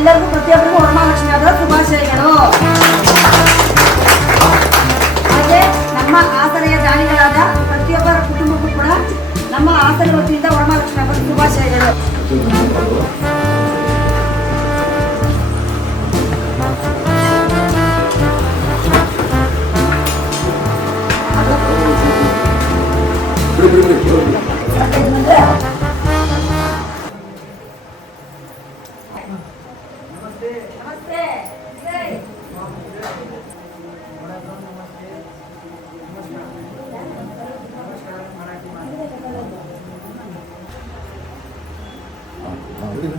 ಎಲ್ಲರಿಗೂ ಪ್ರತಿಯೊಬ್ಬರಿಗೂ ಹೊರಮಾಲಕ್ಷ್ಮಣೆ ಶುಭಾಶಯಗಳು ಹಾಗೆ ನಮ್ಮ ಆಸರೆಯ ದಾರಿಗಳಾದ ಪ್ರತಿಯೊಬ್ಬರ ಕುಟುಂಬಕ್ಕೂ ಕೂಡ ನಮ್ಮ ಆಸನ ವತಿಯಿಂದ ಹೊರಮಾಲಕ್ಷಣ ಆಗೋ ಶುಭಾಶಯಗಳು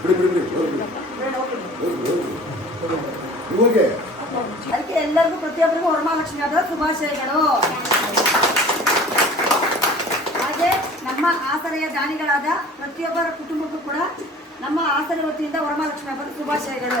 ಅದಕ್ಕೆ ಎಲ್ಲರಿಗೂ ಪ್ರತಿಯೊಬ್ಬರಿಗೂ ವರಮಾಲಕ್ಷ್ಮಿ ಆದರೂ ಶುಭಾಶಯಗಳು ಹಾಗೆ ನಮ್ಮ ಆಸರೆಯ ದಾನಿಗಳಾದ ಪ್ರತಿಯೊಬ್ಬರ ಕುಟುಂಬಕ್ಕೂ ಕೂಡ ನಮ್ಮ ಆಸರೆ ವತಿಯಿಂದ ವರಮಾಲಕ್ಷ್ಮಿ ಶುಭಾಶಯಗಳು